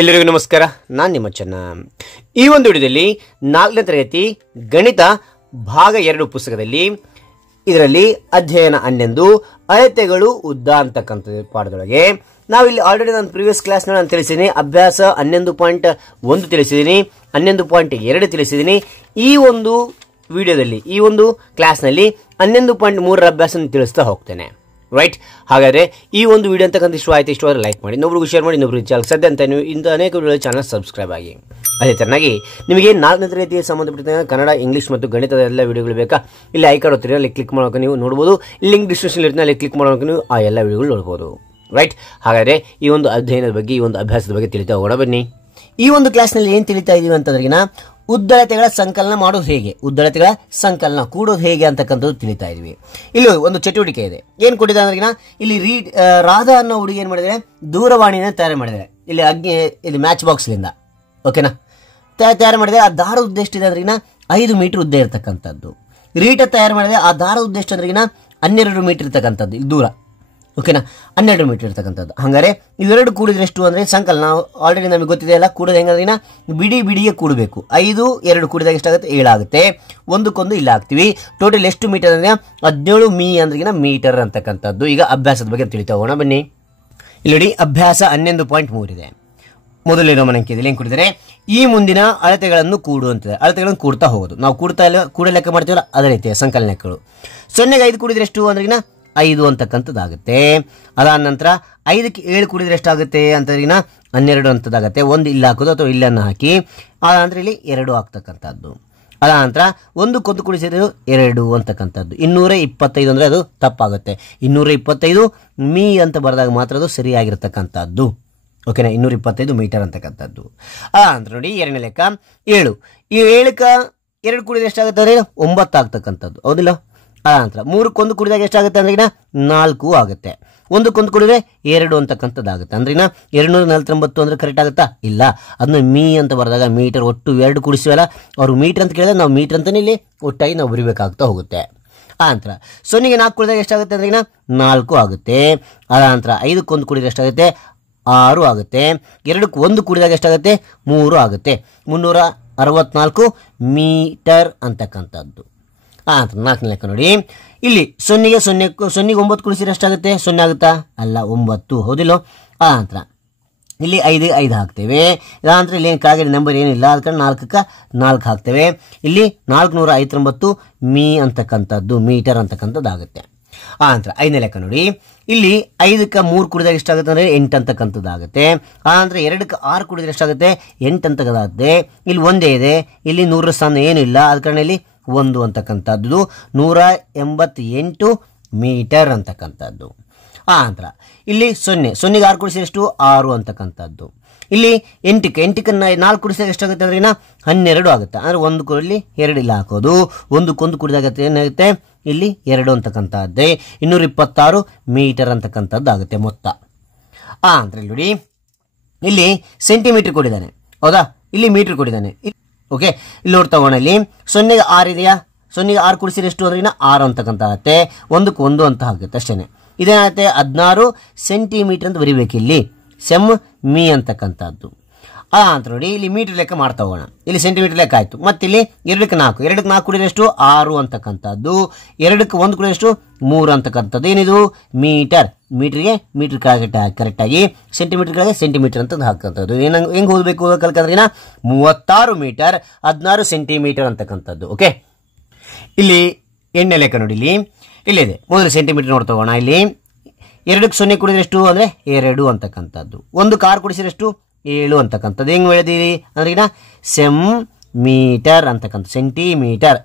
ಎಲ್ಲರಿಗೂ ನಮಸ್ಕಾರ. ನಾನು ನಿಮ್ಮ ಚೆನ್ನ. ಈ ಒಂದು ವಿಡಿಯೋದಲ್ಲಿ 4ನೇ ತರಗತಿ ಗಣಿತ ಭಾಗ 2 ಪುಸ್ತಕದಲ್ಲಿ ಇದರಲ್ಲಿ ಅಧ್ಯಯನ 11 ಅಳತೆಗಳು ಉದ್ದ ಅಂತಕ್ಕಂಥ ಪಾಠದೊಳಗೆ ನಾವಿಲ್ಲಿ ಆಲ್ರೆಡಿ ನಾನು ಪ್ರೀವಿಯಸ್ ಕ್ಲಾಸ್ ನಾನು ತಿಳಿಸಿದ್ದೀನಿ. ಅಭ್ಯಾಸ 11.1 ತಿಳಿಸಿದ್ದೀನಿ, 11.2 ತಿಳಿಸಿದ್ದೀನಿ. ಈ ಒಂದು ವಿಡಿಯೋದಲ್ಲಿ ಈ ಒಂದು ಕ್ಲಾಸ್ನಲ್ಲಿ 11.3 ಅಭ್ಯಾಸ ತಿಳಿಸ್ತಾ ಹೋಗ್ತೇನೆ. ರೈಟ್. ಹಾಗಾದ್ರೆ ಈ ಒಂದು ವಿಡಿಯೋ ಅಂತಕ್ಕಂಥ ಇಷ್ಟವಾದರೆ ಲೈಕ್ ಮಾಡಿ, ಇನ್ನೊಬ್ರಿಗೂ ಶೇರ್ ಮಾಡಿ, ಇನ್ನೊಬ್ರಿಗೆ ಚಾನಲ್ ಸದ್ಯ ಅಂತ ನೀವು ಇಂಥ ಅನೇಕ ವಿಡಿಯೋ ಚಾನಲ್ ಸಬ್ಸ್ಕ್ರೈಬ್ ಆಗಿ. ಅದೇ ತರನಾಗಿ ನಿಮಗೆ 4ನೇ ತರಗತಿಗೆ ಸಂಬಂಧಪಟ್ಟ ಕನ್ನಡ, ಇಂಗ್ಲಿಷ್ ಮತ್ತು ಗಣಿತದ ಎಲ್ಲ ವಿಡಿಯೋಗಳು ಬೇಕಾ, ಇಲ್ಲಿ ಐಕಾರ್ಡ್ ಹೋಗ್ತೀರಿ, ಅಲ್ಲಿ ಕ್ಲಿಕ್ ಮಾಡೋಕೆ ನೀವು ನೋಡ್ಬೋದು. ಲಿಂಕ್ ಡಿಸ್ಕ್ರಿಪ್ಷನ್ ಇರ್ತೀನಿ, ಅಲ್ಲಿ ಕ್ಲಿಕ್ ಮಾಡೋಕೆ ನೀವು ಆ ಎಲ್ಲ ವಿಡಿಯೋಗಳು ನೋಡ್ಬೋದು. ರೈಟ್. ಹಾಗಾದ್ರೆ ಈ ಒಂದು ಅಧ್ಯಯನದ ಬಗ್ಗೆ, ಈ ಒಂದು ಅಭ್ಯಾಸದ ಬಗ್ಗೆ ತಿಳಿತಾ ಹೋಗೋಣ ಬನ್ನಿ. ಈ ಒಂದು ಕ್ಲಾಸ್ನಲ್ಲಿ ಏನು ತಿಳಿತಾ ಇದೀವಿ ಅಂತಂದ್ರಿಗಿನ ಉದ್ದಳತೆಗಳ ಸಂಕಲನ ಮಾಡೋದು ಹೇಗೆ, ಉದ್ದಳತೆಗಳ ಸಂಕಲನ ಕೂಡೋದು ಹೇಗೆ ಅಂತಕ್ಕಂಥದ್ದು ತಿಳಿತಾ ಇದೀವಿ. ಇಲ್ಲಿ ಒಂದು ಚಟುವಟಿಕೆ ಇದೆ. ಏನು ಕೊಟ್ಟಿದೆ ಅಂದ್ರಿಗಿನ ಇಲ್ಲಿ ರಾಧಾ ಅನ್ನೋ ಹುಡುಗಿ ಏನು ಮಾಡಿದರೆ ದೂರವಾಣಿನ ತಯಾರು ಮಾಡಿದ್ದಾರೆ. ಇಲ್ಲಿ ಮ್ಯಾಚ್ ಬಾಕ್ಸ್ಲಿಂದ ಓಕೆನಾ ತಯಾರು ಮಾಡಿದರೆ. ಆ ದಾರ ಉದ್ದ ಎಷ್ಟಿದೆ ಅಂದ್ರಿಗಿನ 5 ಮೀಟರ್ ಉದ್ದ ಇರತಕ್ಕಂಥದ್ದು. ರೀಟ ತಯಾರು ಮಾಡಿದರೆ ಆ ದಾರ ಉದ್ದ ಎಷ್ಟು ಅಂದ್ರಿಗಿನ 12 ಮೀಟರ್ ಇರ್ತಕ್ಕಂಥದ್ದು. ಇಲ್ಲಿ ದೂರ ಓಕೆನಾ 12 ಮೀಟರ್ ಇರ್ತಕ್ಕಂಥದ್ದು. ಹಾಗಾದ್ರೆ ಇವೆರಡು ಕೂಡಿದ್ರೆ ಎಷ್ಟು ಅಂದ್ರೆ ಸಂಕಲನ ಆಲ್ರೆಡಿ ನಮಗೆ ಗೊತ್ತಿದೆ ಅಲ್ಲ. ಕೂಡೋದು ಹೆಂಗಂದ್ರೆ ಬಿಡಿಗೆ ಕೂಡಬೇಕು. 5 2 ಕೂಡಿದಾಗ ಎಷ್ಟಾಗುತ್ತೆ 7 ಆಗುತ್ತೆ. ಒಂದಕ್ಕೊಂದು ಇಲ್ಲ ಹಾಕ್ತಿವಿ. ಟೋಟಲ್ ಎಷ್ಟು ಮೀಟರ್ ಅಂದ್ರೆ 17 ಅಂದ್ರೆ ಮೀಟರ್ ಅಂತಕ್ಕಂಥದ್ದು. ಈಗ ಅಭ್ಯಾಸದ ಬಗ್ಗೆ ತಿಳಿತಾ ಹೋಗೋಣ ಬನ್ನಿ. ಇಲ್ಲಿ ನೋಡಿ ಅಭ್ಯಾಸ 11.3 ಇದೆ. ಮೊದಲಿರೋ ಮನಂಕಿದಲ್ಲಿ ಏನು ಕೊಟ್ಟಿದ್ದಾರೆ, ಈ ಮುಂದಿನ ಅಳತೆಗಳನ್ನು ಕೂಡು ಅಂತಿದೆ. ಅಳತೆಗಳನ್ನು ಕೂಡ್ತಾ ಹೋಗೋದು. ನಾವು ಕೂಡ ಲೆಕ್ಕ ಮಾಡ್ತೀವಲ್ಲ ಅದೇ ರೀತಿಯ ಸಂಕಲನ ಲೆಕ್ಕಗಳು. 0ಗೆ 5 ಕೂಡಿದ್ರೆ ಎಷ್ಟು ಅಂದ್ರಿಗಿನ 5 ಅಂತಕ್ಕಂಥದ್ದಾಗುತ್ತೆ. ಅದಾದ ನಂತರ 5ಕ್ಕೆ 7 ಕೂಡಿದ್ರೆ ಎಷ್ಟಾಗುತ್ತೆ ಅಂತಂದ್ರಿಗಿನ 12 ಅಂತದಾಗುತ್ತೆ. 1 ಇಲ್ಲ ಹಾಕೋದು ಅಥವಾ ಇಲ್ಲನ್ನು ಹಾಕಿ ಅದ ನಂತರ ಇಲ್ಲಿ 2 ಆಗ್ತಕ್ಕಂಥದ್ದು. ಅದಾದ ನಂತರ 1 ಕೂಡಿಸಿದ್ರೆ 2 ಅಂತಕ್ಕಂಥದ್ದು. 225 ಅಂದ್ರೆ ಅದು ತಪ್ಪಾಗುತ್ತೆ. 225 ಮೀ ಅಂತ ಬರೆದಾಗ ಮಾತ್ರ ಅದು ಸರಿಯಾಗಿರ್ತಕ್ಕಂಥದ್ದು. ಓಕೆನಾ 225 ಮೀಟರ್ ಅಂತಕ್ಕಂಥದ್ದು. ನಂತರ ನೋಡಿ 2ನೇ ಲೆಕ್ಕ 7. ಈ 7ಕ್ಕೆ 2 ಕೂಡಿದ್ರೆ ಎಷ್ಟಾಗುತ್ತೆ ಅಂದ್ರೆ 9 ಆಗ್ತಕ್ಕಂಥದ್ದು. ಹೌದಿಲ್ಲ. ನಂತರ 3ಕ್ಕೆ ಕೂಡಿದಾಗ ಎಷ್ಟಾಗುತ್ತೆ ಅಂದ್ರಿಗಿನ 4 ಆಗುತ್ತೆ. 1ಕ್ಕೆ ಕೂಡಿದ್ರೆ 2 ಅಂತಕ್ಕಂಥದ್ದಾಗುತ್ತೆ. ಅಂದ್ರಿಗಿನ 249 ಅಂದ್ರೆ ಕರೆಕ್ಟ್ ಆಗುತ್ತಾ? ಇಲ್ಲ. ಅದನ್ನ ಮೀ ಅಂತ ಬರೆದಾಗ ಮೀಟರ್ ಒಟ್ಟು 2 ಕೂಡಿಸಿವಲ್ಲ, ಅವ್ರು ಮೀಟರ್ ಅಂತ ಕೇಳಿದ್ರೆ ನಾವು ಮೀಟರ್ ಅಂತಾನೆ ಇಲ್ಲಿ ಒಟ್ಟಾಗಿ ನಾವು ಬರಿಬೇಕಾಗ್ತಾ ಹೋಗುತ್ತೆ. ನಂತರ 0ಗೆ 4 ಕೂಡಿದಾಗ ಎಷ್ಟಾಗುತ್ತೆ ಅಂದ್ರಿಗಿನ 4 ಆಗುತ್ತೆ. ನಂತರ 5ಕ್ಕೆ ಕೂಡಿದ್ರೆ ಎಷ್ಟಾಗುತ್ತೆ 6 ಆಗುತ್ತೆ. 2ಕ್ಕೆ 1 ಕೂಡಿದಾಗ ಎಷ್ಟಾಗುತ್ತೆ 3 ಆಗುತ್ತೆ. 364 ಮೀಟರ್ ಅಂತಕ್ಕಂಥದ್ದು. 4ನೇ ಲೆಕ್ಕ ನೋಡಿ. ಇಲ್ಲಿ 0ಗೆ 9 ಕೂಡಿಸಿದ್ರೆ ಎಷ್ಟಾಗುತ್ತೆ 0 ಆಗುತ್ತಾ? ಅಲ್ಲ 9. ಹೌದಿಲ್ಲ. ನಂತರ ಇಲ್ಲಿ 5 ಹಾಕ್ತೇವೆ. ನಂತರ ಇಲ್ಲಿ ಕೆಳಗಡೆ ನಂಬರ್ ಏನಿಲ್ಲ, ಅದಕ್ಕೆ 4ಕ್ಕೆ 4 ಹಾಕ್ತೇವೆ. ಇಲ್ಲಿ 459 ಮೀ ಅಂತಕ್ಕಂಥದ್ದು ಮೀಟರ್ ಅಂತಕ್ಕಂಥದ್ದು ಆಗುತ್ತೆ. ನಂತರ 5ನೇ ಲೆಕ್ಕ ನೋಡಿ. ಇಲ್ಲಿ 5ಕ್ಕೆ 3 ಕೂಡಿದಾಗ ಎಷ್ಟಾಗುತ್ತೆ ಅಂದ್ರೆ 8 ಅಂತಕ್ಕಂಥದ್ದಾಗುತ್ತೆ. ನಂತರ 2ಕ್ಕೆ 6 ಕೂಡಿದ್ರೆ ಎಷ್ಟಾಗುತ್ತೆ 8 ಅಂತಕ್ಕಂಥದ್ದಾಗುತ್ತೆ. ಇಲ್ಲಿ ಒಂದೇ ಇದೆ, ಇಲ್ಲಿ 100 ಸ್ಥಾನ ಏನು ಇಲ್ಲ, ಅದ ಕಾರಣ ಇಲ್ಲಿ 1 ಅಂತಕ್ಕಂಥದ್ದು 188 ಮೀಟರ್ ಅಂತಕ್ಕಂಥದ್ದು. ನಂತರ ಇಲ್ಲಿ 0ಗೆ 6 ಕೂಡಿಸಿದ್ರೆ ಎಷ್ಟು 6 ಅಂತಕ್ಕಂಥದ್ದು. ಇಲ್ಲಿ 8ಕ್ಕೆ 4 ಕೂಡಿಸಿದಾಗ ಎಷ್ಟಾಗುತ್ತೆ ಅಂದ್ರೆ 12 ಆಗುತ್ತೆ. ಅಂದ್ರೆ 1 ಕೂಡಲಿ 2 ಇಲ್ಲ ಹಾಕೋದು. 1ಕ್ಕೆ ಕೂಡಿದಾಗ ಏನಾಗುತ್ತೆ ಇಲ್ಲಿ 2 ಅಂತಕ್ಕಂಥದ್ದೇ 226 ಮೀಟರ್ ಅಂತಕ್ಕಂಥದ್ದು ಆಗುತ್ತೆ ಮೊತ್ತ. ಅಂದ್ರೆ ಇಲ್ಲಿ ನೋಡಿ, ಇಲ್ಲಿ ಸೆಂಟಿಮೀಟರ್ ಕೊಟ್ಟಿದ್ದಾನೆ ಹೌದಾ, ಇಲ್ಲಿ ಮೀಟರ್ ಕೊಟ್ಟಿದ್ದಾನೆ. ಓಕೆ, ಇಲ್ಲಿ ನೋಡ್ತಾ ಹೋಗೋಣ. ಇಲ್ಲಿ 0ಗೆ 6 ಇದೆಯಾ, 0ಗೆ 6 ಕೂಡಿಸಿದ್ರೆ ಎಷ್ಟು ಅಂದ್ರೆ 6 ಅಂತಕ್ಕಂಥ ಆಗುತ್ತೆ. 1ಕ್ಕೆ 1 ಅಂತ ಆಗುತ್ತೆ ಅಷ್ಟೇನೆ. ಇದೇನಾಗುತ್ತೆ 16 ಸೆಂಟಿಮೀಟರ್ ಅಂತ ಬರಿಬೇಕು. ಇಲ್ಲಿ ಮೀ ಅಂತಕ್ಕಂಥದ್ದು. ಅಂತ ನೋಡಿ ಇಲ್ಲಿ ಮೀಟರ್ ಲೆಕ್ಕ ಮಾಡ್ತಾ ಹೋಗೋಣ. ಇಲ್ಲಿ ಸೆಂಟಿಮೀಟರ್ ಲೆಕ್ಕ ಆಯ್ತು. ಮತ್ತೆ ಇಲ್ಲಿ 2ಕ್ಕೆ 4 ಕೂಡಿದ್ರೆ ಎಷ್ಟು 6 ಅಂತಕ್ಕಂಥದ್ದು. 2ಕ್ಕೆ 1 ಕೂಡಿದ್ರೆ ಎಷ್ಟು 3 ಅಂತಕ್ಕಂಥದ್ದು. ಏನಿದು ಮೀಟರ್. ಮೀಟರ್ಗೆ ಮೀಟರ್ ಕರೆಕ್ಟ್ ಆಗಿ, ಸೆಂಟಿಮೀಟರ್ ಕೆಳಗೆ ಸೆಂಟಿಮೀಟರ್ ಅಂತ ಹಾಕಂಥದ್ದು. ಹೆಂಗ್ ಓದಬೇಕು ಕಲ್ಕಂದ್ರಿನ 36 ಮೀಟರ್ 16 ಸೆಂಟಿಮೀಟರ್ ಅಂತಕ್ಕಂಥದ್ದು. ಓಕೆ, ಇಲ್ಲಿ 8ನೇ ಲೆಕ್ಕ ನೋಡಿ. ಇಲ್ಲಿದೆ ಮೊದಲು ಸೆಂಟಿಮೀಟರ್ ನೋಡ್ತಾ ಹೋಗೋಣ. ಇಲ್ಲಿ 2ಕ್ಕೆ 0 ಕೂಡಿದ್ರೆ ಎಷ್ಟು ಅಂದ್ರೆ 2 ಅಂತಕ್ಕಂಥದ್ದು. 1ಕ್ಕೆ 6 ಕೂಡಿಸಿದ್ರೆ ಎಷ್ಟು 7 ಅಂತಕ್ಕಂಥದ್ದು. ಹೆಂಗ್ ಹೇಳಿದೀವಿ ಅಂದ್ರೆ ಮೀಟರ್ ಅಂತಕ್ಕಂಥ ಸೆಂಟಿಮೀಟರ್.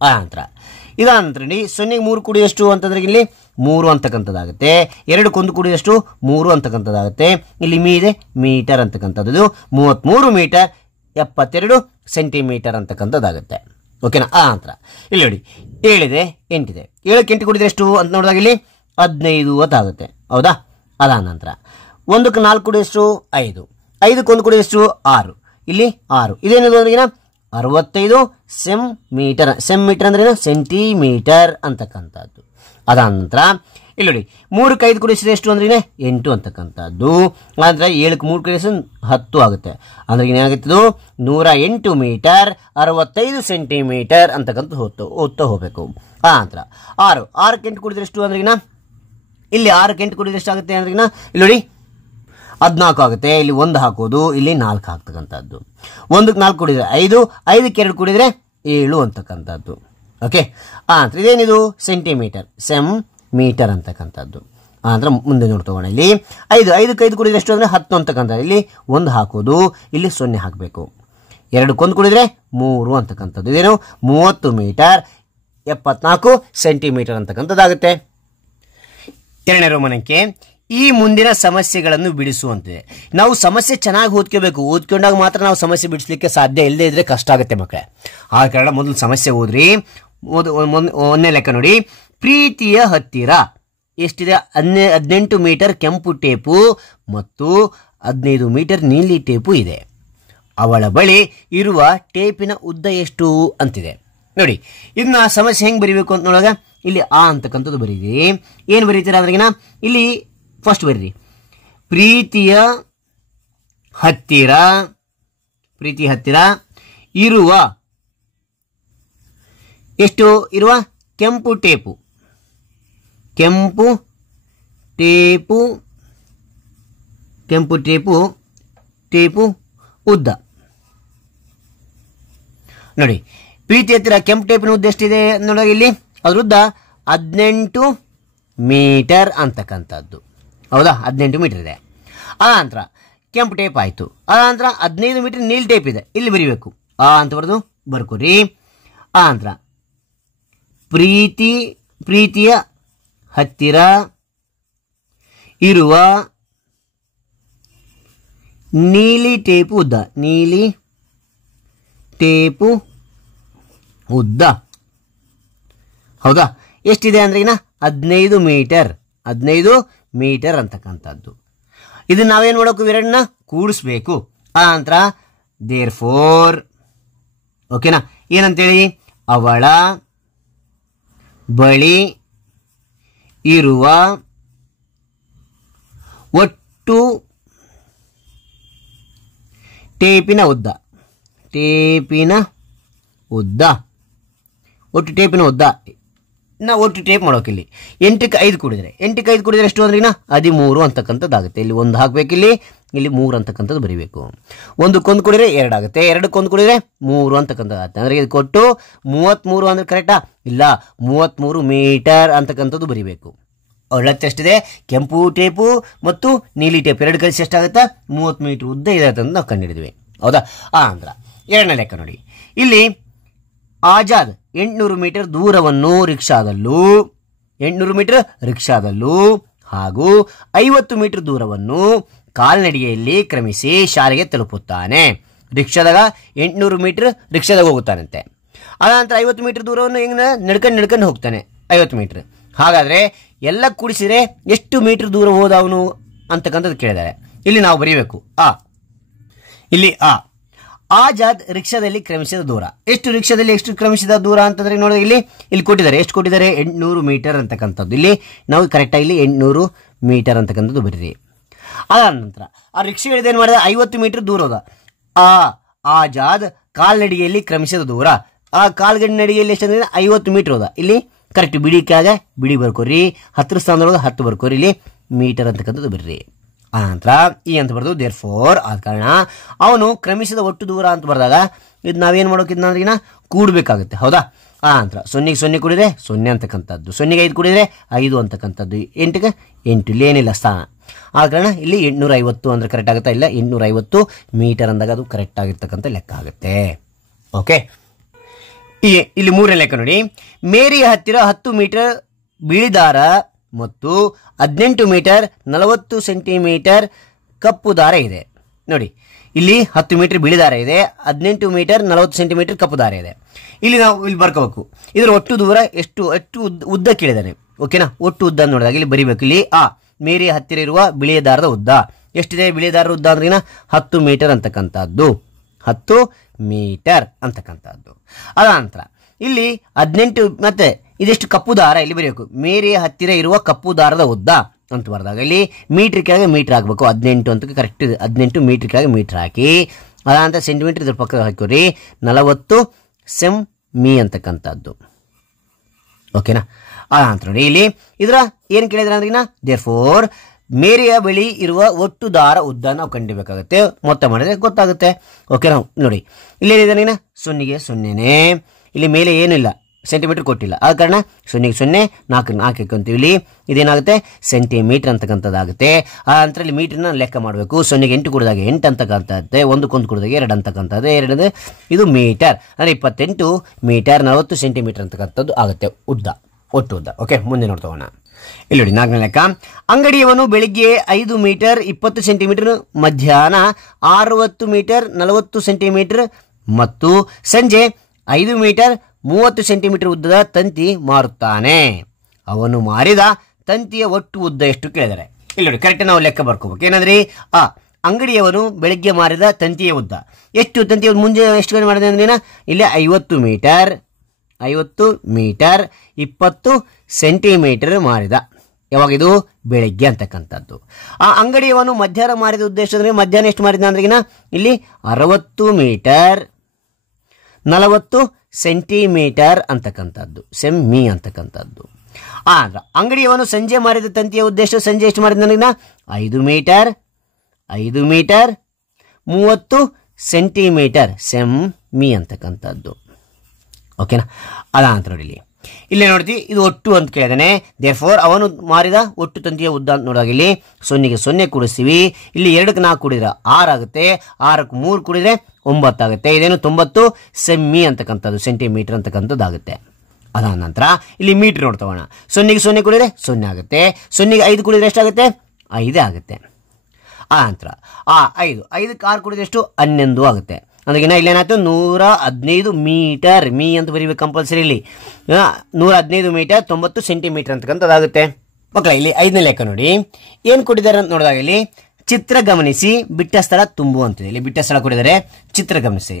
ನಂತರ ಇದಂತರ 0ಗೆ 3 ಕೂಡಿದಷ್ಟು ಅಂತಂದ್ರೆ ಇಲ್ಲಿ 3 ಅಂತಕ್ಕಂಥದ್ದಾಗುತ್ತೆ. 2ಕ್ಕೆ 1 ಕೂಡಿದಷ್ಟು 3 ಅಂತಕ್ಕಂಥದ್ದಾಗುತ್ತೆ. ಇಲ್ಲಿ ಮೀ ಇದೆ ಮೀಟರ್ ಅಂತಕ್ಕಂಥದ್ದು. 33 ಮೀಟರ್ 72 ಸೆಂಟಿಮೀಟರ್ ಅಂತಕ್ಕಂಥದ್ದಾಗುತ್ತೆ. ಓಕೆನಾ. ನಂತರ ಇಲ್ಲಿ ನೋಡಿ 7 ಇದೆ 8 ಇದೆ. 7ಕ್ಕೆ 8 ಕೂಡಿದ್ರೆ ಎಷ್ಟು ಅಂತ ನೋಡಿದಾಗ ಇಲ್ಲಿ 15 ಅಂತ ಆಗುತ್ತೆ. ಹೌದಾ. ಅದಾದ ನಂತರ 1ಕ್ಕೆ 4 ಕೂಡಿದಷ್ಟು 5, 5ಕ್ಕೆ 1 ಕೂಡಿದಷ್ಟು 6, ಇಲ್ಲಿ 6. ಇದೇನಿದೆ ಅಂದ್ರೆ 65 ಸೆಂಮೀಟರ್. ಸೆಂಮೀಟರ್ ಅಂದ್ರೆ ಸೆಂಟಿಮೀಟರ್ ಅಂತಕ್ಕಂಥದ್ದು. ಅದಾದ ನಂತರ ಇಲ್ಲಿ ನೋಡಿ 3ಕ್ಕೆ 5 ಕೂಡಿಸಿದ್ರೆ ಎಷ್ಟು ಅಂದ್ರೆ 8 ಅಂತಕ್ಕಂಥದ್ದು. ಅಂದ್ರೆ 7ಕ್ಕೆ 3 ಕೂಡಿಸಿದ್ರೆ 10 ಆಗುತ್ತೆ. ಅಂದ್ರೆ ಏನಾಗುತ್ತದು 108 ಮೀಟರ್ 65 ಸೆಂಟಿಮೀಟರ್ ಅಂತಕ್ಕಂಥ ಓದ್ತಾ ಹೋಗ್ಬೇಕು. ಆ ನಂತರ 6ಕ್ಕೆ 8 ಕೂಡಿದ್ರೆ ಎಷ್ಟು ಅಂದ್ರೆ ಇಲ್ಲಿ 6ಕ್ಕೆ 8 ಕೂಡಿದ್ರೆ ಎಷ್ಟು ಆಗುತ್ತೆ ಅಂದ್ರೆ ಇಲ್ಲಿ ನೋಡಿ 14 ಆಗುತ್ತೆ. ಇಲ್ಲಿ 1 ಹಾಕೋದು, ಇಲ್ಲಿ 4 ಹಾಕ್ತಕ್ಕಂಥದ್ದು. 1ಕ್ಕೆ 4 ಕೂಡಿದ್ರೆ 5, 5ಕ್ಕೆ 2 ಕೂಡಿದ್ರೆ 7 ಅಂತಕ್ಕಂಥದ್ದು. ಓಕೆ, ಇದೇನಿದು ಸೆಂಟಿಮೀಟರ್, ಮೀಟರ್ ಅಂತಕ್ಕಂಥದ್ದು. ಅಂದ್ರೆ ಮುಂದೆ ನೋಡ್ತೋಗೋಣ. ಇಲ್ಲಿ 5ಕ್ಕೆ 5 ಕೂಡಿದ್ರೆ ಎಷ್ಟು ಅಂದ್ರೆ 10 ಅಂತಕ್ಕಂಥದ್ದು. ಇಲ್ಲಿ 1 ಹಾಕೋದು, ಇಲ್ಲಿ 0 ಹಾಕಬೇಕು. 2ಕ್ಕೆ 1 ಕೂಡಿದ್ರೆ 3 ಅಂತಕ್ಕಂಥದ್ದು. ಇದೇನು 30 ಮೀಟರ್ 74 ಸೆಂಟಿಮೀಟರ್ ಅಂತಕ್ಕಂಥದ್ದಾಗುತ್ತೆ. 2ನೇ ರೋಮನಕ್ಕೆ ಈ ಮುಂದಿನ ಸಮಸ್ಯೆಗಳನ್ನು ಬಿಡಿಸುವಂತಿದೆ. ನಾವು ಸಮಸ್ಯೆ ಚೆನ್ನಾಗಿ ಓದ್ಕೊಂಡಾಗ ಮಾತ್ರ ನಾವು ಸಮಸ್ಯೆ ಬಿಡಿಸ್ಲಿಕ್ಕೆ ಸಾಧ್ಯ, ಇಲ್ಲದೆ ಇದ್ರೆ ಕಷ್ಟ ಆಗುತ್ತೆ ಮಕ್ಕಳೇ. ಆ ಕಾರಣ ಮೊದಲು ಸಮಸ್ಯೆ ಓದ್ರಿ. ಒಂದನೇ ಲೆಕ್ಕ ನೋಡಿ. ಪ್ರೀತಿಯ ಹತ್ತಿರ ಎಷ್ಟಿದೆ? 18 ಮೀಟರ್ ಕೆಂಪು ಟೇಪು ಮತ್ತು 15 ಮೀಟರ್ ನೀಲಿ ಟೇಪು ಇದೆ. ಅವಳ ಬಳಿ ಇರುವ ಟೇಪಿನ ಉದ್ದ ಎಷ್ಟು ಅಂತಿದೆ. ನೋಡಿ, ಇದನ್ನ ಸಮಸ್ಯೆ ಹೆಂಗ್ ಬರೀಬೇಕು ಅಂತ ನೋಡಾಗ ಇಲ್ಲಿ ಆ ಅಂತಕ್ಕಂಥದ್ದು ಬರೀರಿ. ಏನು ಬರೀತೀರ ಅಂದ್ರೆ ಇಲ್ಲಿ ಫಸ್ಟ್ ಬರೀರಿ. ಪ್ರೀತಿಯ ಹತ್ತಿರ ಇರುವ ಎಷ್ಟು ಇರುವ ಕೆಂಪು ಟೇಪು ಉದ್ದ. ನೋಡಿ, ಪ್ರೀತಿ ಹತ್ತಿರ ಕೆಂಪು ಟೇಪಿನ ಉದ್ದ ಎಷ್ಟಿದೆ ನೋಡೋಣ. ಇಲ್ಲಿ ಅದ್ರ ಉದ್ದ 18 ಮೀಟರ್ ಅಂತಕ್ಕಂಥದ್ದು. ಹೌದಾ, 18 ಮೀಟರ್ ಇದೆ. ಅನಂತರ ಕೆಂಪು ಟೇಪ್ ಆಯಿತು. ಅನಂತರ 15 ಮೀಟರ್ ನೀಲ್ ಟೇಪ್ ಇದೆ. ಇಲ್ಲಿ ಬರೀಬೇಕು. ಅಂತ ಬರೆದು ಬರ್ಕೋರಿ. ಅನಂತರ ಪ್ರೀತಿಯ ಹತ್ತಿರ ಇರುವ ನೀಲಿ ಟೇಪು ಉದ್ದ. ಹೌದಾ, ಎಷ್ಟಿದೆ ಅಂದ್ರೆ 15 ಮೀಟರ್ ಅಂತಕ್ಕಂಥದ್ದು. ಇದನ್ನ ನಾವೇನ್ ಮಾಡಬೇಕು? ಇವೆರಡನ್ನ ಕೂಡಿಸ್ಬೇಕು. ಆ ನಂತರ ದೇರ್ ಫೋರ್, ಓಕೆನಾ, ಏನಂತೇಳಿ, ಅವಳ ಬಳಿ ಇರುವ ಒಟ್ಟು ಟೇಪಿನ ಉದ್ದ ನಾವು ಒಟ್ಟು ಟೇಪ್ ಮಾಡೋಕಿಲ್ಲಿ 8ಕ್ಕೆ 5 ಕೂಡಿದ್ರೆ ಎಷ್ಟು ಅಂದ್ರೆ 13 ಅಂತಕ್ಕಂಥದ್ದಾಗುತ್ತೆ. ಇಲ್ಲಿ 1 ಹಾಕಬೇಕು, ಇಲ್ಲಿ 3 ಅಂತಕ್ಕಂಥದ್ದು ಬರೀಬೇಕು. 1ಕ್ಕೆ 1 ಕೂಡಿದ್ರೆ 2 ಆಗುತ್ತೆ. 2ಕ್ಕೆ 1 ಕೂಡಿದ್ರೆ 3 ಅಂತಕ್ಕಂಥದ್ದಾಗುತ್ತೆ. ಅಂದ್ರೆ ಇದು ಕೊಟ್ಟು 33 ಅಂದ್ರೆ ಕರೆಕ್ಟಾ? ಇಲ್ಲ, 33 ಮೀಟರ್ ಅಂತಕ್ಕಂಥದ್ದು ಬರೀಬೇಕು. ಒಳ್ಳೆತ್ತೆ ಎಷ್ಟಿದೆ? ಕೆಂಪು ಟೇಪು ಮತ್ತು ನೀಲಿ ಟೇಪ್ ಎರಡು ಕಲಿಸಿ ಎಷ್ಟಾಗುತ್ತಾ? 30 ಮೀಟರ್ ಉದ್ದ ಇದೆ ಅಂತ ನಾವು ಕಂಡುಹಿಡಿದ್ವಿ. ಹೌದಾ? ಅಂದ್ರ 2ನೇ ಲೆಕ್ಕ ನೋಡಿ. ಇಲ್ಲಿ ಆಜಾದ್ 800 ಮೀಟರ್ ದೂರವನ್ನು ರಿಕ್ಷಾದಲ್ಲೂ ಹಾಗೂ 50 ಮೀಟರ್ ದೂರವನ್ನು ಕಾಲ್ನಡಿಗೆಯಲ್ಲಿ ಕ್ರಮಿಸಿ ಶಾಲೆಗೆ ತಲುಪುತ್ತಾನೆ. ರಿಕ್ಷಾದಾಗ 800 ಮೀಟರ್ ರಿಕ್ಷಾದಾಗ ಹೋಗುತ್ತಾನಂತೆ. ಅನಂತರ 50 ಮೀಟರ್ ದೂರವನ್ನು ಹೆಂಗ ನಡ್ಕೊಂಡು ಹೋಗ್ತಾನೆ 50 ಮೀಟರ್. ಹಾಗಾದ್ರೆ ಎಲ್ಲ ಕೂಡಿಸಿದ್ರೆ ಎಷ್ಟು ಮೀಟರ್ ದೂರ ಹೋದ ಅವನು ಅಂತಕ್ಕಂಥದ್ದು ಕೇಳಿದ್ದಾರೆ. ಇಲ್ಲಿ ನಾವು ಬರೀಬೇಕು ಇಲ್ಲಿ ಆಜಾದ್ ರಿಕ್ಷಾದಲ್ಲಿ ಕ್ರಮಿಸಿದ ದೂರ ಎಷ್ಟು ಕ್ರಮಿಸಿದ ದೂರ ಅಂತಂದ್ರೆ ನೋಡಿ, ಇಲ್ಲಿ ಕೊಟ್ಟಿದ್ದಾರೆ. ಎಷ್ಟು ಕೊಟ್ಟಿದ್ದಾರೆ? 800 ಮೀಟರ್ ಅಂತಕ್ಕಂಥದ್ದು. ಇಲ್ಲಿ ನಾವು ಕರೆಕ್ಟಾಗಿ ಇಲ್ಲಿ 800 ಮೀಟರ್ ಅಂತಕ್ಕಂಥದ್ದು ಬರೀರಿ. ಅದಾದ ನಂತರ ಆ ರಿಕ್ಷಾ ಏನ್ ಮಾಡಿದ? 50 ಮೀಟರ್ ದೂರ ಹೋದ. ಆಜಾದ್ ಕಾಲ್ನಡಿಗೆಯಲ್ಲಿ ಕ್ರಮಿಸಿದ ದೂರ. ಆ ಕಾಲ್ನಡಿಗೆಯಲ್ಲಿ ಎಷ್ಟಂದ್ರೆ 50 ಮೀಟರ್ ಹೋದ. ಇಲ್ಲಿ ಕರೆಕ್ಟ್ ಬಿಡಿ ಬರ್ಕೋರಿ. 10 ಸ್ಥಾನದೊಳಗೆ 10 ಬರ್ಕೋರಿ. ಇಲ್ಲಿ ಮೀಟರ್ ಅಂತಕ್ಕಂಥದ್ದು ಬರ್ರಿ. ಆನಂತರ ಈ ಅಂತ ಬರ್ದು ದೇರ್ ಫೋರ್. ಆದ ಕಾರಣ ಅವನು ಕ್ರಮಿಸಿದ ಒಟ್ಟು ದೂರ ಅಂತ ಬರ್ದಾಗ ಇದು ನಾವೇನ್ ಮಾಡೋಕಿದ್ನ ಕೂಡ್ಬೇಕಾಗುತ್ತೆ. ಹೌದಾ? ಆನಂತರ 0ಗೆ 0 ಕೂಡಿದ್ರೆ 0 ಅಂತಕ್ಕಂಥದ್ದು. 0ಗೆ 5 ಕೂಡಿದ್ರೆ 5 ಅಂತಕ್ಕಂಥದ್ದು. 8ಗೆ 8 ಇಲ್ಲಿ ಏನಿಲ್ಲ ಸ್ಥಾನ. ಆದ ಕಾರಣ ಇಲ್ಲಿ 850 ಅಂದ್ರೆ ಕರೆಕ್ಟ್ ಆಗುತ್ತಾ? ಇಲ್ಲ, 850 ಮೀಟರ್ ಅಂದಾಗ ಅದು ಕರೆಕ್ಟ್ ಆಗಿರ್ತಕ್ಕಂಥ ಲೆಕ್ಕ ಆಗುತ್ತೆ. ಓಕೆ, ಇಲ್ಲಿ 3ನೇ ಲೆಕ್ಕ ನೋಡಿ. ಮೇರಿಯ ಹತ್ತಿರ 10 ಮೀಟರ್ ಬಿಳಿ ದಾರ ಮತ್ತು 18 ಮೀಟರ್ 40 ಸೆಂಟಿಮೀಟರ್ ಕಪ್ಪು ದಾರ ಇದೆ. ನೋಡಿ, ಇಲ್ಲಿ 10 ಮೀಟರ್ ಬಿಳಿ ದಾರ ಇದೆ, 18 ಮೀಟರ್ 40 ಸೆಂಟಿಮೀಟರ್ ಕಪ್ಪು ದಾರ ಇದೆ. ಇಲ್ಲಿ ನಾವು ಇಲ್ಲಿ ಬರ್ಕೋಬೇಕು. ಇದರ ಒಟ್ಟು ದೂರ ಎಷ್ಟು ಉದ್ದ ಕೇಳಿದಾನೆ. ಓಕೆನಾ? ಒಟ್ಟು ಉದ್ದ ನೋಡಿದಾಗ ಇಲ್ಲಿ ಬರಿಬೇಕು. ಇಲ್ಲಿ ಮೇರಿಯ ಹತ್ತಿರ ಇರುವ ಬಿಳಿಯ ದಾರದ ಉದ್ದ ಎಷ್ಟಿದೆ? ಬಿಳಿಯ ದಾರದ ಉದ್ದ ಅಂದ್ರೆ 10 ಮೀಟರ್ ಅಂತಕ್ಕಂಥದ್ದು. 10 ಮೀಟರ್ ಅಂತಕ್ಕಂಥದ್ದು. ಅದ ನಂತರ ಇಲ್ಲಿ 18 ಮತ್ತೆ ಇದೆಷ್ಟು ಕಪ್ಪು ದಾರ ಇಲ್ಲಿ ಬರೆಯಬೇಕು. ಮೇರೆಯ ಹತ್ತಿರ ಇರುವ ಕಪ್ಪು ದಾರದ ಉದ್ದ ಅಂತ ಬರೆದಾಗ ಇಲ್ಲಿ ಮೀಟರ್ ಕೆಳಗೆ ಮೀಟರ್ ಹಾಕಬೇಕು. 18 ಅಂತ ಕರೆಕ್ಟ್ ಇದೆ. 18 ಮೀಟರ್ ಕೆಳಗೆ ಮೀಟರ್ ಹಾಕಿ ಅದಂತ ಸೆಂಟಿಮೀಟರ್ ಇದ್ರ ಪಕ್ಕ ಹಾಕಿವ್ರಿ 40 ಸೆಮಿ ಅಂತಕ್ಕಂಥದ್ದು. ಓಕೆನಾ? ಅದಂತ ನೋಡಿ ಇಲ್ಲಿ ಇದರ ಏನು ಕೇಳಿದ್ರೆ ಅಂದ್ರೆ ದೇರ್ಫೋರ್ ಮೇರೆಯ ಬಳಿ ಇರುವ ಒಟ್ಟು ದಾರ ಉದ್ದ ನಾವು ಕಂಡಿಬೇಕಾಗುತ್ತೆ. ಮೊತ್ತ ಮಾಡಿದ್ರೆ ಗೊತ್ತಾಗುತ್ತೆ. ಓಕೆನಾ? ನೋಡಿ ಇಲ್ಲಿ ಏನಿದೆ 0ಗೆ 0ನೇ, ಇಲ್ಲಿ ಮೇಲೆ ಏನಿಲ್ಲ, ಸೆಂಟಿಮೀಟರ್ ಕೊಟ್ಟಿಲ್ಲ, ಆದ ಕಾರಣ 0ಗೆ 0 4 ಹಾಕೊಂತೀವಿ. ಇಲ್ಲಿ ಇದೇನಾಗುತ್ತೆ ಸೆಂಟಿಮೀಟರ್ ಅಂತಕ್ಕಂಥದ್ದಾಗುತ್ತೆ. ಆ ನಂತರ ಇಲ್ಲಿ ಮೀಟರ್ನ ಲೆಕ್ಕ ಮಾಡಬೇಕು. 0ಗೆ 8 ಕೊಡಿದಾಗ 8 ಅಂತಕ್ಕಂಥದ್ದೇ, 1 ಕೊಡಿದಾಗ 2 ಅಂತಕ್ಕಂಥದ್ದು, 2 ಇದು ಮೀಟರ್ ಅಂದರೆ 28 ಮೀಟರ್ 40 ಸೆಂಟಿಮೀಟರ್ ಅಂತಕ್ಕಂಥದ್ದು ಆಗುತ್ತೆ ಉದ್ದ, ಒಟ್ಟು ಉದ್ದ. ಓಕೆ, ಮುಂದೆ ನೋಡ್ತೋಣ. ಇಲ್ಲಿ ನೋಡಿ 4ನೇ ಲೆಕ್ಕ. ಅಂಗಡಿಯವನು ಬೆಳಿಗ್ಗೆ 5 ಮೀಟರ್ 20 ಸೆಂಟಿಮೀಟರ್, ಮಧ್ಯಾಹ್ನ 60 ಮೀಟರ್ 40 ಸೆಂಟಿಮೀಟರ್ ಮತ್ತು ಸಂಜೆ 5 ಮೀಟರ್ 30 ಸೆಂಟಿಮೀಟರ್ ಉದ್ದದ ತಂತಿ ಮಾರುತ್ತಾನೆ. ಅವನು ಮಾರಿದ ತಂತಿಯ ಒಟ್ಟು ಉದ್ದ ಎಷ್ಟು ಕೇಳಿದರೆ ಇಲ್ಲಿ ನೋಡಿ ಕರೆಕ್ಟ್ ನಾವು ಲೆಕ್ಕ ಬರ್ಕೋಬೇಕು. ಏನಂದ್ರೆ ಅಂಗಡಿಯವನು ಬೆಳಿಗ್ಗೆ ಮಾರಿದ ತಂತಿಯ ಉದ್ದ ಎಷ್ಟು, ತಂತಿಯ ಮುಂಜೆ ಎಷ್ಟು ಮಾಡಿದೆ ಅಂದ್ರೆ ಇಲ್ಲಿ 50 ಮೀಟರ್ 20 ಸೆಂಟಿಮೀಟರ್ ಮಾರಿದ. ಯಾವಾಗ? ಇದು ಬೆಳಿಗ್ಗೆ ಅಂತಕ್ಕಂಥದ್ದು. ಆ ಅಂಗಡಿಯವನು ಮಧ್ಯಾಹ್ನ ಮಾರಿದ ಉದ್ದೇಶ ಅಂದ್ರೆ ಮಧ್ಯಾಹ್ನ ಎಷ್ಟು ಮಾರಿದ ಅಂದ್ರೆ ಇಲ್ಲಿ 60 ಮೀಟರ್ 40 ಸೆಂಟಿಮೀಟರ್ ಅಂತಕ್ಕಂಥದ್ದು, ಸೆಮಿ ಅಂತಕ್ಕಂಥದ್ದು. ಆದ್ರೆ ಅಂಗಡಿಯವನು ಸಂಜೆ ಮಾರಿದ ತಂತಿಯ ಉದ್ದೇಶ ಸಂಜೆ ಎಷ್ಟು ಮಾರಿದ ಅಂದ್ರೆ 5 ಮೀಟರ್ 30 ಸೆಂಟಿಮೀಟರ್, ಸೆಮಿ ಅಂತಕ್ಕಂಥದ್ದು. ಓಕೆನಾ? ಅದಂತ ನೋಡಿ ಇಲ್ಲಿ ನೋಡ್ತೀವಿ ಇದು ಒಟ್ಟು ಅಂತ ಕೇಳಿದಾನೆ. ದೇರ್ಫೋರ್ ಅವನು ಮಾರಿದ ಒಟ್ಟು ತಂತಿಯ ಉದ್ದ ಅಂತ ನೋಡಿದಾಗ ಇಲ್ಲಿ 0ಗೆ 0 ಕೂಡಿಸ್ತೀವಿ. ಇಲ್ಲಿ 2ಕ್ಕೆ 4 ಕೂಡಿದ್ರೆ 6 ಆಗುತ್ತೆ, 6ಕ್ಕೆ 3 ಕೂಡಿದ್ರೆ 9 ಆಗುತ್ತೆ. ಇದೇನು 90 ಸೆಮಿ ಅಂತಕ್ಕಂಥದ್ದು, ಸೆಂಟಿಮೀಟರ್ ಅಂತಕ್ಕಂಥದ್ದು ಆಗುತ್ತೆ. ಅದಾದ ನಂತರ ಇಲ್ಲಿ ಮೀಟರ್ ನೋಡ್ತಗೋಣ. 0ಗೆ 0 ಕೂಡಿದ್ರೆ 0 ಆಗುತ್ತೆ, 0ಗೆ 5 ಕೂಡಿದ್ರೆ ಎಷ್ಟಾಗುತ್ತೆ 5 ಆಗುತ್ತೆ. ಆ ನಂತರ 5ಕ್ಕೆ 6 ಕೂಡಿದ್ರೆ ಎಷ್ಟು 11 ಆಗುತ್ತೆ. ಅಂದ್ರೆ ಇಲ್ಲೇನಾಯ್ತು 115 ಮೀಟರ್, ಮೀ ಅಂತ ಬರೀಬೇಕು ಕಂಪಲ್ಸರಿ. ಇಲ್ಲಿ 115 ಮೀಟರ್ 90 ಸೆಂಟಿಮೀಟರ್ ಅಂತಕ್ಕಂಥದ್ದಾಗುತ್ತೆ. ಮಕ್ಕಳ ಇಲ್ಲಿ 5ನೇ ಲೆಕ್ಕ ನೋಡಿ ಏನು ಕೊಟ್ಟಿದ್ದಾರೆ ಅಂತ ನೋಡಿದಾಗ ಇಲ್ಲಿ ಚಿತ್ರ ಗಮನಿಸಿ ಬಿಟ್ಟ ಸ್ಥಳ ತುಂಬು ಅಂತಿದೆ. ಇಲ್ಲಿ ಬಿಟ್ಟ ಸ್ಥಳ ಕೊಟ್ಟಿದ್ದಾರೆ, ಚಿತ್ರ ಗಮನಿಸಿ.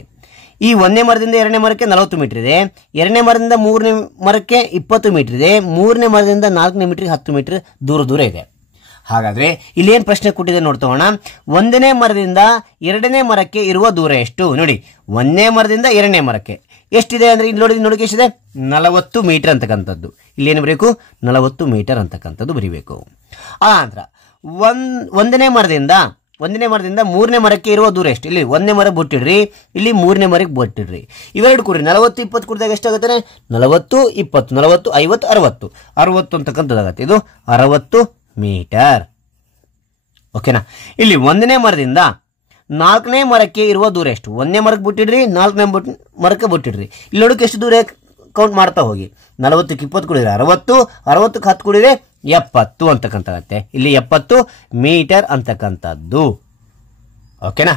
ಈ 1ನೇ ಮರದಿಂದ 2ನೇ ಮರಕ್ಕೆ 40 ಮೀಟರ್ ಇದೆ, 2ನೇ ಮರದಿಂದ 3ನೇ ಮರಕ್ಕೆ 20 ಮೀಟರ್ ಇದೆ, 3ನೇ ಮರದಿಂದ 4ನೇ ಮೀಟರ್ಗೆ 10 ಮೀಟರ್ ದೂರ ಇದೆ. ಹಾಗಾದ್ರೆ ಇಲ್ಲಿ ಏನ್ ಪ್ರಶ್ನೆ ಕೊಟ್ಟಿದೆ ನೋಡ್ತೋಣ. 1ನೇ ಮರದಿಂದ 2ನೇ ಮರಕ್ಕೆ ಇರುವ ದೂರ ಎಷ್ಟು? ನೋಡಿ 1ನೇ ಮರದಿಂದ 2ನೇ ಮರಕ್ಕೆ ಎಷ್ಟಿದೆ ಅಂದ್ರೆ ಇಲ್ಲಿ ನೋಡಿ ಎಷ್ಟಿದೆ 40 ಮೀಟರ್ ಅಂತಕ್ಕಂಥದ್ದು. ಇಲ್ಲಿ ಏನು ಬರೀಬೇಕು 40 ಮೀಟರ್ ಅಂತಕ್ಕಂಥದ್ದು ಬರೀಬೇಕು. ಆ ನಂತರ 1ನೇ ಮರದಿಂದ 3ನೇ ಮರಕ್ಕೆ ಇರುವ ದೂರ ಎಷ್ಟು? ಇಲ್ಲಿ 1ನೇ ಮರ ಬಿಟ್ಟಿಡ್ರಿ, ಇಲ್ಲಿ 3ನೇ ಮರಕ್ಕೆ ಬಿಟ್ಟಿಡ್ರಿ. ಇವೆರಡು ಕೂಡಿ 40 20 ಕೂಡಿದಾಗ ಎಷ್ಟಾಗುತ್ತೆ 40 20 40 50 60 ಅಂತಕ್ಕಂಥದ್ದಾಗತ್ತೆ. ಇದು 60 ಮೀಟರ್. ಓಕೆನಾ? ಇಲ್ಲಿ 1ನೇ ಮರದಿಂದ 4ನೇ ಮರಕ್ಕೆ ಇರುವ ದೂರ ಎಷ್ಟು? 1ನೇ ಮರಕ್ಕೆ ಬಿಟ್ಟಿಡ್ರಿ, 4ನೇ ಮರಕ್ಕೆ ಬಿಟ್ಟಿಡ್ರಿ. ಇಲ್ಲಿ ನೋಡಕ್ಕೆ ಎಷ್ಟು ದೂರ ಕೌಂಟ್ ಮಾಡ್ತಾ ಹೋಗಿ. 40ಕ್ಕೆ 20 ಕೂಡಿದ್ರೆ 60, 60ಕ್ಕೆ 10 ಕೂಡಿದ್ರೆ 70 ಅಂತಕ್ಕಂಥಾಗತ್ತೆ. ಇಲ್ಲಿ 70 ಮೀಟರ್ ಅಂತಕ್ಕಂಥದ್ದು. ಓಕೆನಾ?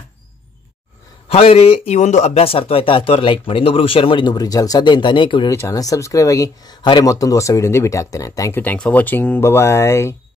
ಹಾಗಾದ್ರೆ ಈ ಒಂದು ಅಭ್ಯಾಸ ಅರ್ಥ ಆಯ್ತಾ? ಅಥವಾ ಲೈಕ್ ಮಾಡಿ, ಇನ್ನೊಬ್ರಿಗೆ ಶೇರ್ ಮಾಡಿ, ಇನ್ನೊಬ್ರಿಗೆ ಜಲ್ದಿ ಸಾಧ್ಯ ಅಂತ ಅನೇಕ ವಿಡಿಯೋ ಚಾನಲ್ ಸಬ್ಸ್ಕ್ರೈಬ್ ಆಗಿ. ಹಾಗೆ ಮತ್ತೊಂದು ಹೊಸ ವಿಡಿಯೋದಿಂದ ಭೇಟಿ ಆಗ್ತೇನೆ. Thank you for watching. Bye.